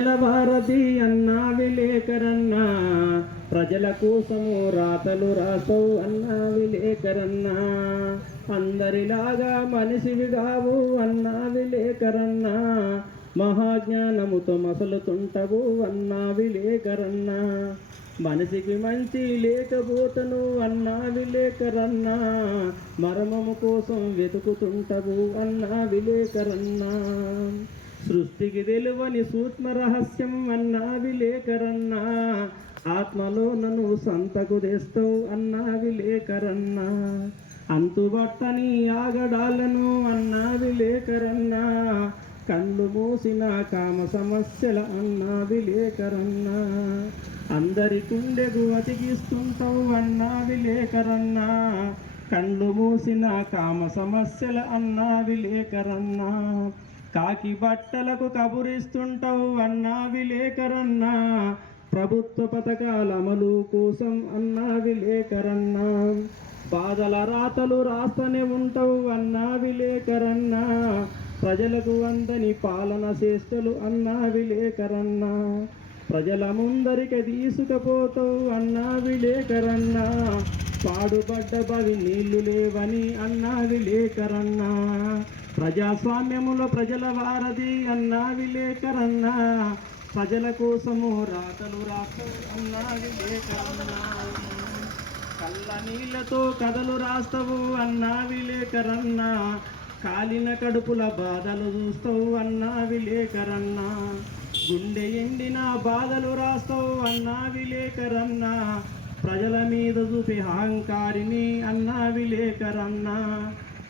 భారతి అన్నా విలేకరన్నా, ప్రజల కోసము రాతలు రాసవు అన్నా విలేకరన్నా. అందరిలాగా మనిషివి కావు అన్నా విలేకరన్నా, మహాజ్ఞానముతో మసలుతుంటవు అన్నా విలేకరన్నా. మనిషికి మంచి లేకపోతను అన్నా విలేకరన్నా, మర్మము కోసం వెతుకుతుంటవు అన్నా విలేకరన్నా. సృష్టికి తెలువని సూక్ష్మ రహస్యం అన్నా విలేకరన్నా, ఆత్మలో నన్ను సంతకు తెస్తావు అన్నా విలేకరన్నా. అంతుబట్టని ఆగడాలను అన్నా విలేకరన్నా, కళ్ళు మూసిన కామ సమస్యల అన్నా విలేకరన్నా. అందరి కుండెకు అతికిస్తుంటావు అన్నా విలేకరన్నా, కళ్ళు మూసిన కామ సమస్యల అన్నా విలేకరన్నా. కాకి బట్టలకు కబురిస్తుంటావు అన్నా విలేకరన్నా, ప్రభుత్వ పథకాల అమలు కోసం అన్నా విలేకరన్నా. బాధల రాతలు రాస్తూనే ఉంటావు అన్నా విలేకరన్నా, ప్రజలకు అందని పాలన చేష్టలు అన్నా విలేకరన్నా. ప్రజల ముందరికి తీసుకుపోతావు అన్నా విలేకరన్నా, పాడుబడ్డ బవి నీళ్లు లేవని అన్నా విలేకరన్నా. ప్రజాస్వామ్యములో ప్రజల వారధి అన్నా విలేకరన్నా, ప్రజల కోసము రాతలు రాస్తావు అన్నా విలేకరన్నా. కళ్ళ నీళ్లతో కథలు రాస్తావు అన్నా విలేకరన్నా, కాలిన కడుపుల బాధలు చూస్తావు అన్నా విలేకరన్నా. గుండె ఎండిన బాధలు రాస్తావు అన్నా విలేకరన్నా, ప్రజల మీద చూపే అహంకారిని అన్నా విలేకరన్నా.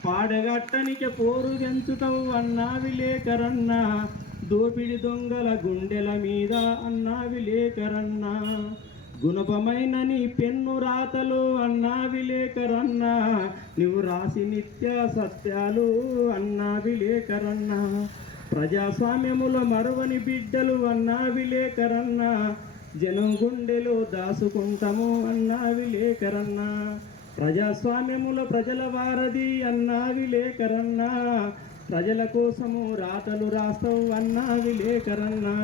పాడగట్టనికి పోరు పెంచుతావు అన్నా విలేకరన్నా, దోపిడి దొంగల గుండెల మీద అన్నా విలేకరన్నా. గుణపమైన నీ పెన్ను రాతలు అన్నా విలేకరన్నా, నువ్వు రాసి నిత్య సత్యాలు అన్నా విలేకరన్నా. ప్రజాస్వామ్యములో మరువని బిడ్డలు అన్నా విలేకరన్నా, జనం గుండెలో దాసుకుంటాము అన్నా విలేకరన్నా. ప్రజాస్వామ్యములో ప్రజల వారధి అన్నా విలేకరన్నా, ప్రజల కోసము రాతలు రాస్తావు అన్నా విలేకరన్నా,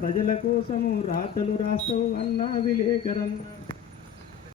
ప్రజల కోసము రాతలు రాస్తావు అన్నా విలేకరన్నా.